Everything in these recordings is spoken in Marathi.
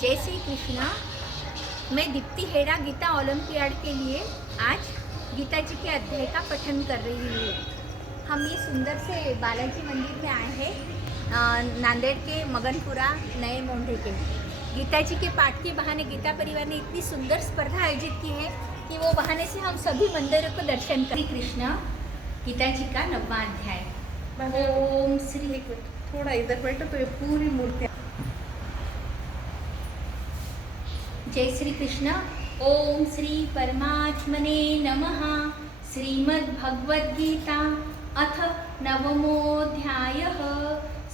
जय श्री कृष्णा। मैं दीप्ति हेड़ा गीता ओलंपियाड के लिए आज गीता जी के अध्याय का पठन कर रही हूँ। हम ये सुंदर से बालाजी मंदिर में आए हैं, नांदेड़ के मगनपुरा नए मोंढे के। गीता जी के पाठ के बहाने गीता परिवार ने इतनी सुंदर स्पर्धा आयोजित की है कि वो बहाने से हम सभी मंदिरों को दर्शन कर। कृष्ण गीता जी का 9वां अध्याय। ओम श्री। थोड़ा इधर बैठो तो ये पूरी मूर्ति। जय श्री कृष्ण। ओम श्री परमात्मने नमः। श्रीमद् भगवद गीता अथ 9मोऽध्यायः।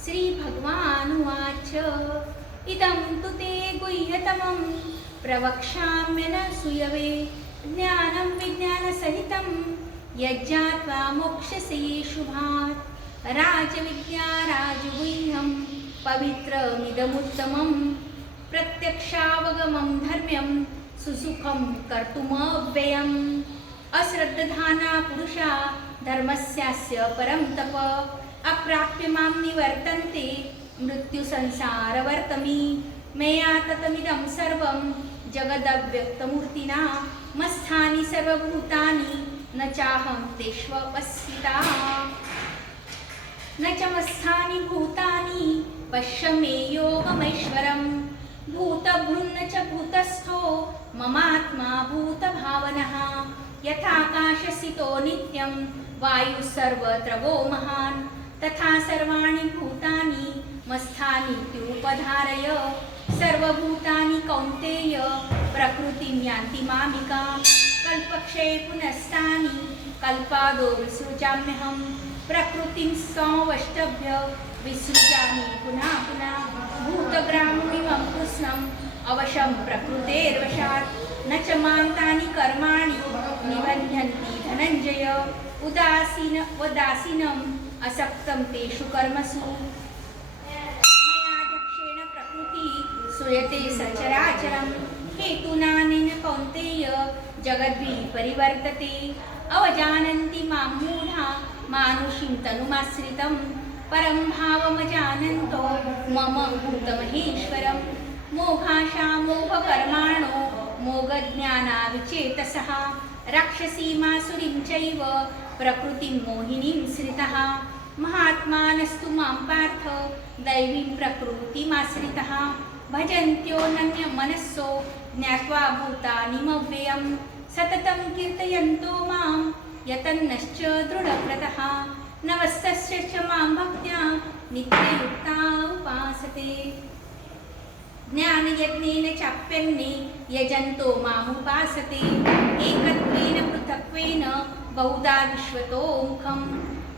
श्री भगवानुवाच इदं तु ते गुह्यतमं प्रवक्ष्याम्यनसूयवे ज्ञानं विज्ञानसहितं यज्ञात्वा मोक्ष्यसे शुभात्। राजविद्या राजगुह्यं पवित्रमिदमुत्तमं प्रत्यक्षावगमं धर्म्यं सुसुखं कर्तुमव्ययम्। अश्रद्धाना पुरुषा धर्मस्यास्य परं तप अप्राप्य मां निवर्तन्ते मृत्युसंसारवर्तमी। मया ततमिदं सर्वं जगदव्यक्तमूर्तिना मत्स्थानि सर्वभूतानि न चाहं तेष्वस्थिता न च मत्स्थानि भूतानि पश्य मे योगमैश्वरम्। भूतभृन्न च भूतस्थो ममात्मा भूतभावनः। यथाकाशस्थितो नित्यं वायुः सर्वत्रवो महान् तथा सर्वाणि भूतानि मत्स्थानीत्युपधारय। सर्वभूतानि कौन्तेय प्रकृतिं यान्ति मामिकाम्। कल्पक्षये पुनस्तानि कल्पादो विसृजाम्यहम्। प्रकृतिं संवष्टभ्य विसृजामि पुनः पुनः। भूतग्राममिमं कृष्णम् अवशं प्रकृतेर्वशात् न च मां तानि कर्माणि निबध्यन्ति धनञ्जय। उदासीनम् असक्तं तेषु कर्मसु मयाध्यक्षेण प्रकृतिः सूयते सचराचरम्। हेतुनानेन कौन्तेय जगद्भिः परिवर्तते। अवजानन्ति मां मूढा मानुषीं तनुमाश्रितं परं भावमजानन्तो मम भूतमहेश्वरम्। मोघाशा मोघकर्माणो मोघज्ञानाविचेतसः राक्षसीमासुरीं चैव प्रकृतिं मोहिनीं श्रितः। महात्मानस्तु मां पार्थ दैवीं प्रकृतिमाश्रितः भजन्त्योऽनन्यमनस्सो ज्ञात्वा भूतानिमव्ययम्। सततं कीर्तयन्तो मां यतन्नश्च दृढव्रतः नमस्तस्य च मां भक्त्या नित्ययुक्ता उपासते। ज्ञानयज्ञेन चाप्यन्ने यजन्तो मामुपासते। एकत्वेन पृथक्त्वेन बहुधा विश्वतो मुखम्।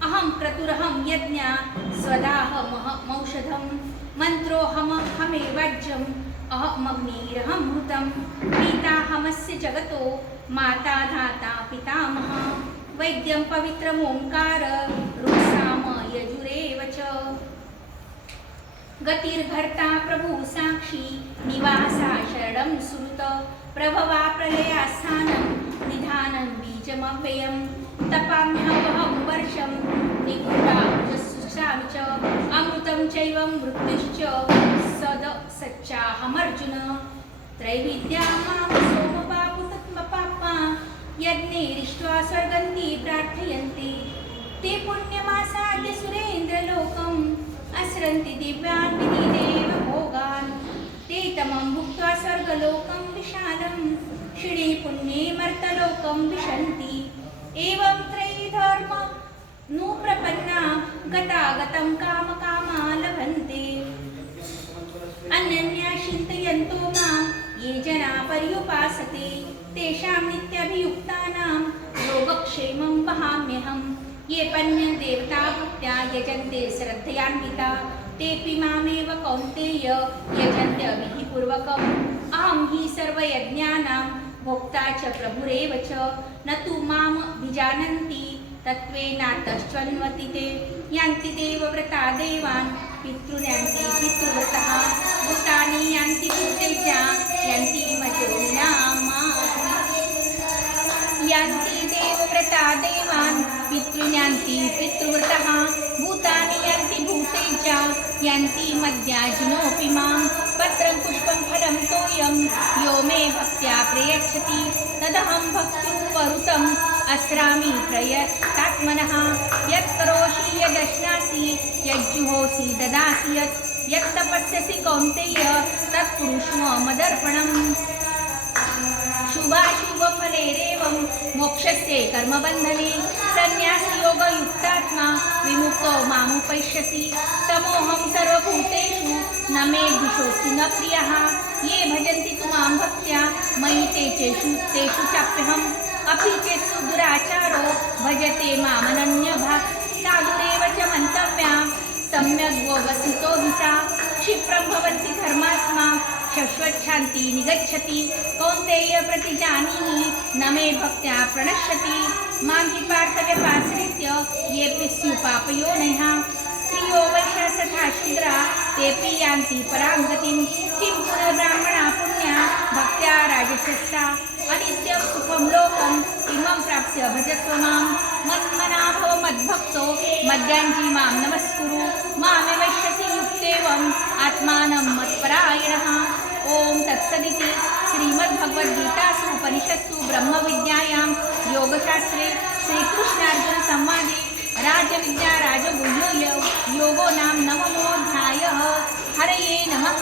अहं क्रतुरहं यज्ञा स्वदाहमहमौषधम्। मन्त्रोऽहमहमेवाज्यम् अहमग्निरहं मृतं। पिताहमस्य जगतो माता धाता पितामहः। वैद्यं पवित्रमोङ्कार ऋक्साम यजुरेव च। गतिर्भर्ता प्रभुः साक्षी निवासा शरणं सुहृत। प्रभवा प्रलयास्थानं निधानं बीजमव्ययम्। तपाम्यहमहं वर्षं निगूढाशुश्रामि च। अमृतं चैव मृत्युश्च सच्चाहमर्जुन। त्रैविद्या मां सोमपापुतत्मपाप्मा यज्ञैरिष्ट्वा स्वर्गन्ति प्रार्थयन्ति। ते पुण्यमासाद्य सुरेन्द्रलोकम् असरन्ति दिव्यान् विधिदेव भोगान्। ते तमं भुक्त्वा स्वर्गलोकं विशालं क्षिणे पुण्ये मर्तलोकं विशन्ति। एवं त्रयीधर्म नुप्रपन्ना गतागतं कामकामा लभन्ते। अनन्या चिन्तयन्तो मां ये जना पर्युपासते तेषां नित्यभियुक्तानां योगक्षेमं वहाम्यहम्। ये पन्यदेवता भक्त्या यजन्ते श्रद्धयान्विता तेऽपि मामेव कौन्तेय यजन्ते विधिपूर्वकम्। अहं हि सर्वयज्ञानां भोक्ता च प्रभुरेव च। न तु माम् विजानन्ति तत्त्वेनातश्चन्वति ते। यान्ति देवव्रता देवान् पितॄन्यान्ति पितृव्रतः। भूतानि यान्ति भूतेज्या यान्ति मजोनिनामा। यान्ति देवव्रता देवान् पितॄन्यान्ति पितृव्रतः। भूतानि यान्ति भूतेज्या च यन्ति मद्याजिनोऽपि मां पत्रं पुष्पं फलं तोयं यो मे भक्त्या प्रयच्छति तदहं भक्त्युपहृतम् अस्रामि प्रयतात्मनः यत्करोषि यदश्नासि यज्जुहोसि ददासि यत्तपस्यसि कौन्तेय तत्कुरुष्व मदर्पणम् शुभाशुभफलेरेवं मोक्षस्य कर्मबन्धने सन्न्यासयोगयुक्तात्मा विमुक्तो मामुपैष्यसि समोऽहं सर्वभूतेषु न मे द्विषोऽस्ति न प्रियः ये भजन्ति तु मां भक्त्या मयि तेषु चाप्यहम् अपि चेत्सु दुराचारो भजते मामनन्यभाक् साधुरेव च मन्तव्या सम्यग्वसितो हि सा क्षिप्रं भवन्ति धर्मात्मा शश्वच्छान्ति निगच्छति कौन्तेय प्रतिजानीहि न मे भक्त्या प्रणश्यति मां हि पार्थव्यपाश्रित्य येऽपि स्युपापयोनयः स्त्रियो वैश्याः तथा शूद्रा तेऽपि यान्ति परां गतिं किं पुनर्ब्राह्मणा पुण्या भक्त्या राजसस्ता अनित्यं सुखं लोकम् इमं प्राप्स्य भजस्व मां मन्मना भव मद्भक्तो मद्याञ्जी मां नमस्कुरु मामेवैष्यसि युक्तेवम् आत्मानं मत्परायणः ॐ तत्सदिति श्रीमद्भगवद्गीतासु उपनिषत्सु ब्रह्मविद्यायां योगशास्त्रे श्रीकृष्णार्जुनसंवादे राजविद्या राजगुह्यो योगो नाम नवमोऽध्यायः हरये नमः।